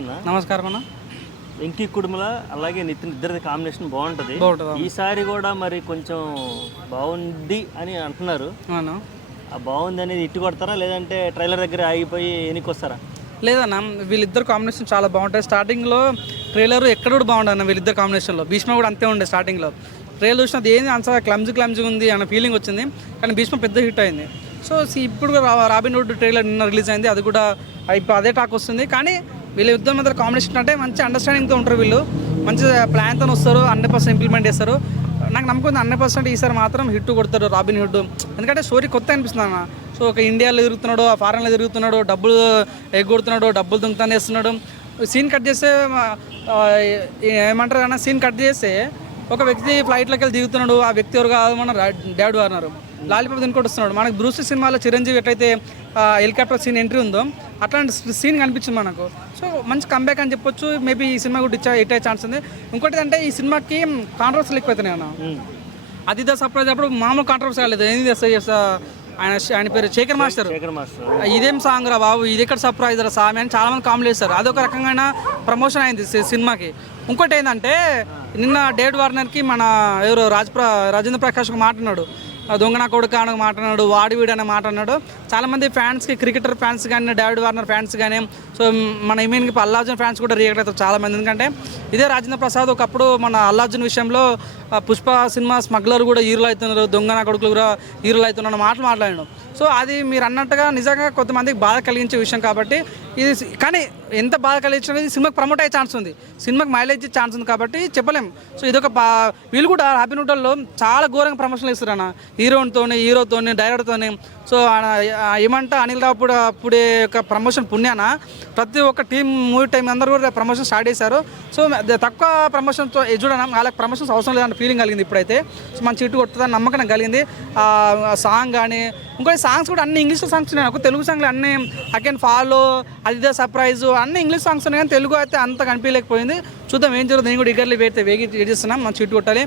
అన్న నమస్కారం అన్న. వెంకీ కుడుముల అలాగే నితిన్ ఇద్దరిది కాంబినేషన్ బాగుంటుంది. బాగుంటుంది. ఈసారి కూడా మరి కొంచెం బాగుంది అని అంటున్నారు. అవును. ఆ బాగుంది అనేది ఇట్టు కొడతారా లేదంటే ట్రైలర్ దగ్గర ఆగిపోయి ఎనికి వస్తారా? లేదన్న, వీళ్ళిద్దరు కాంబినేషన్ చాలా బాగుంటుంది. స్టార్టింగ్లో ట్రైలర్ ఎక్కడ కూడా బాగుంటుంది అన్న. వీళ్ళిద్దరు కాంబినేషన్లో భీష్మ కూడా అంతే ఉండే. స్టార్టింగ్లో ట్రైలర్ చూసినది ఏంది అంత క్లమ్జీ ఉంది అన్న ఫీలింగ్ వచ్చింది. కానీ భీష్మ పెద్ద హిట్ అయింది. సో ఇప్పుడు రాబిన్ హుడ్ ట్రైలర్ నిన్న రిలీజ్ అయింది. అది కూడా ఇప్పుడు అదే టాక్ వస్తుంది. కానీ వీళ్ళ యుద్ధం మధ్య కాంబినేషన్ అంటే మంచి అండర్స్టాండింగ్తో ఉంటారు. వీళ్ళు మంచి ప్లాన్తో వస్తారు, 100% ఇంప్లిమెంట్ చేస్తారు. నాకు నమ్మకం ఉంది 100% ఈసారి మాత్రం హిట్ కొడతారు రాబిన్ హుడ్. ఎందుకంటే స్టోరీ కొత్త అనిపిస్తుంది అన్న. సో ఒక ఇండియాలో తిరుగుతున్నాడు, ఫారెన్లో తిరుగుతున్నాడు, డబ్బులు ఎగ్గొడుతున్నాడు, డబ్బులు దొంగతనం చేస్తున్నాడు. సీన్ కట్ చేస్తే ఏమంటారు అన్న, సీన్ కట్ చేస్తే ఒక వ్యక్తి ఫ్లైట్లోకి వెళ్ళి దిగుతున్నాడు. ఆ వ్యక్తి ఎవరు కాదు, మన డాడ్ వార్నర్ లాలీపాప్ తినుకుంటూ వస్తున్నాడు. మనకు బ్రూస్ సినిమాలో చిరంజీవి ఎట్లయితే హెలికాప్టర్ సీన్ ఎంట్రీ ఉందో అట్లాంటి సీన్ కనిపించింది మనకు. సో మంచి కంబ్యాక్ అని చెప్పొచ్చు. మేబీ ఈ సినిమా కూడా హిట్ అయ్యే ఛాన్స్ ఉంది. ఇంకోటి అంటే ఈ సినిమాకి కాంట్రవర్సీలు ఎక్కువైతున్నాయి అన్న. అది సర్ప్రైజ్ అప్పుడు మామూలు కాంట్రవర్సీ కాలేదు. ఏంది ఆయన పేరు శేఖర్ మాస్టర్. ఇదేం సాంగ్ రా బాబు, ఇది ఎక్కడ సర్ప్రైజ్ రా సామి అని చాలా మంది కామెంట్ చేస్తారు. అదొక రకంగా ప్రమోషన్ అయింది సినిమాకి. ఇంకోటి ఏంటంటే నిన్న డేవిడ్ వార్నర్కి మన ఎవరు రాజేంద్ర ప్రకాష్ మాట్లాడినాడు, దొంగన కొడుకు అని మాట్లాడినాడు, వాడి వీడు అని మాట్లాడినాడు. చాలామంది ఫ్యాన్స్కి, క్రికెటర్ ఫ్యాన్స్ కానీ, డేవిడ్ వార్నర్ ఫ్యాన్స్ కానీ, సో మన ఇమీన్కి అల్లు అర్జున్ ఫ్యాన్స్ కూడా రియాక్ట్ అవుతారు చాలామంది. ఎందుకంటే ఇదే రాజేంద్ర ప్రసాద్ ఒకప్పుడు మన అల్లు అర్జున్ విషయంలో పుష్ప సినిమా స్మగ్లర్ కూడా హీరోలు అవుతున్నారు, దొంగన కొడుకులు కూడా హీరోలు అవుతున్నారు మాట్లాడాడు. సో అది మీరు అన్నట్టుగా నిజంగా కొంతమందికి బాధ కలిగించే విషయం. కాబట్టి ఇది కానీ ఎంత బాధ కలిగించినది సినిమాకి ప్రమోట్ అయ్యే ఛాన్స్ ఉంది, సినిమాకి మైలేజ్ ఇచ్చే ఛాన్స్ ఉంది. కాబట్టి చెప్పలేం. సో ఇదొక వీళ్ళు కూడా హ్యాపీ న్యూటల్లో చాలా ఘోరంగా ప్రమోషన్లు ఇస్తారు అన్న, హీరోతోని డైరెక్టర్తోని. సో ఏమంటే అనిల్ రావుపూడి అప్పుడే ఒక ప్రమోషన్ పుణ్యాన ప్రతి ఒక్క టీం మూవీ టైం అందరూ కూడా ప్రమోషన్ స్టార్ట్ చేశారు. సో తక్కువ ప్రమోషన్తో చూడడం వాళ్ళకి ప్రమోషన్స్ అవసరం లేదన్న ఫీలింగ్ కలిగింది ఇప్పుడైతే. సో మంచి ఇటు కొడుతుందని నమ్మకం నాకు కలిగింది. సాంగ్ కానీ ఇంకోటి సాంగ్స్ కూడా అన్ని ఇంగ్లీష్ సాంగ్స్ ఉన్నాయి. నాకు తెలుగు సాంగ్లు అన్నీ అగైన్ ఫాలో, అదిదే సర్ప్రైజ్ అన్ని ఇంగ్లీష్ సాంగ్స్ ఉన్నాయి. కానీ తెలుగు అయితే అంత కనిపించలేకపోయింది. చూద్దాం ఏం జరుగుతుంది. నేను కూడా ఈగర్లీ వెయిట్ చేస్తున్నాం. మంచి ఇటు కొట్టాలి.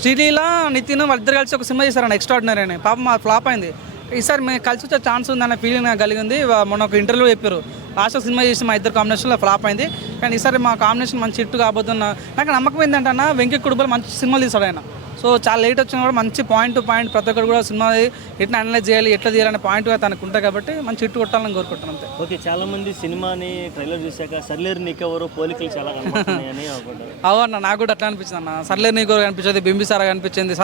శ్రీలీల నితిన్ వాళ్ళిద్దరు కలిసి ఒక సినిమా చేశారన్న, ఎక్స్ట్రాడినరీ అని. పాపం ఫ్లాప్ అయింది. ఈసారి మేము కలిసి వచ్చే ఛాన్స్ ఉందన్న ఫీలింగ్ నాకు కలిగింది. మొన్న ఒక ఇంటర్వ్యూ చెప్పారు, లాస్ట్ సినిమా చేసి మా ఇద్దరు కాంబినేషన్లో ఫ్లాప్ అయింది. కానీ ఈసారి మా కాంబినేషన్ మంచి హిట్ కాబోతున్న నాకు నమ్మకం ఏంటంటే అన్న, వెంకీ కుడుముల మంచి సినిమాలు తీసాడు ఆయన. సో చాలా లేట్ వచ్చినా కూడా మంచి పాయింట్ టు పాయింట్ ప్రతి ఒక్కరు కూడా సినిమా ఎట్లా అనలైజ్ చేయాలి, ఎట్లా తీయాలనే పాయింట్గా తనకు ఉంటాయి. కాబట్టి మంచి హిట్ కొట్టాలని కోరుకుంటాను అంతే. ఓకే, చాలా మంది సినిమాని ట్రైలర్ చూశాక సర్లేరు నీకెవరు పోలికలు చాలా కనబడుతున్నాయని అవునా, నాకు కూడా అట్లా అనిపించింది అన్న. సర్లేరు నీకెవరు కనిపించింది, బింబిసారా కనిపించింది,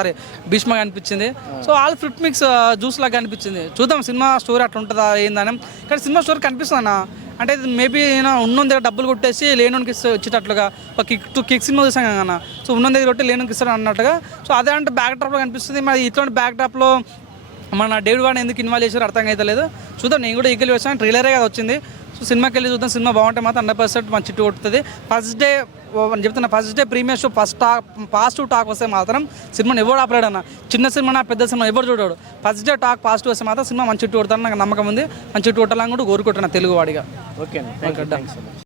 భీష్మ కనిపించింది. So all fruit mix juice లాగా కనిపించింది. చూద్దాం సినిమా స్టోరీ అట్లా ఉంటుందా ఏందని. కానీ సినిమా స్టోరీ కనిపిస్తుంది అన్న. అంటే మేబీ ఉన్న దగ్గర డబ్బులు కొట్టేసి లేనోనికి ఇచ్చేటట్లుగా ఒక కిక్ సినిమా చూసాం కదా. సో ఉన్న దగ్గర కొట్టి లేనోకి ఇస్తాడు అన్నట్టుగా. సో అదే అంటే బ్యాక్ డ్రాప్లో కనిపిస్తుంది. మరి ఇట్లాంటి బ్యాక్ డ్రాప్లో మన డేవిడ్ వార్నర్ ఎందుకు ఇన్వాల్వ్ చేశారో అర్థం అయితే లేదు. చూద్దాం, నేను కూడా ఈగలు వేసాను. ట్రైలరే కదా వచ్చింది. సో సినిమాకి వెళ్ళి చూద్దాం. సినిమా బాగుంటే మాత్రం 100% మంచి హిట్ కొడుతుంది. First day premiere show positive talk వస్తే మాత్రం సినిమాని ఎవరు ఆపలేడు అన్న. చిన్న సినిమా పెద్ద సినిమా ఎవరు చూడాడు. ఫస్ట్ డే టాక్ పాజిటివ్ వస్తే మాత్రం సినిమా మంచి హిట్ కొడతాను నాకు నమ్మకం ఉంది. మంచి హిట్ కొట్టాలని కూడా కోరుకుంటున్నాను తెలుగు వాడిగా. ఓకే.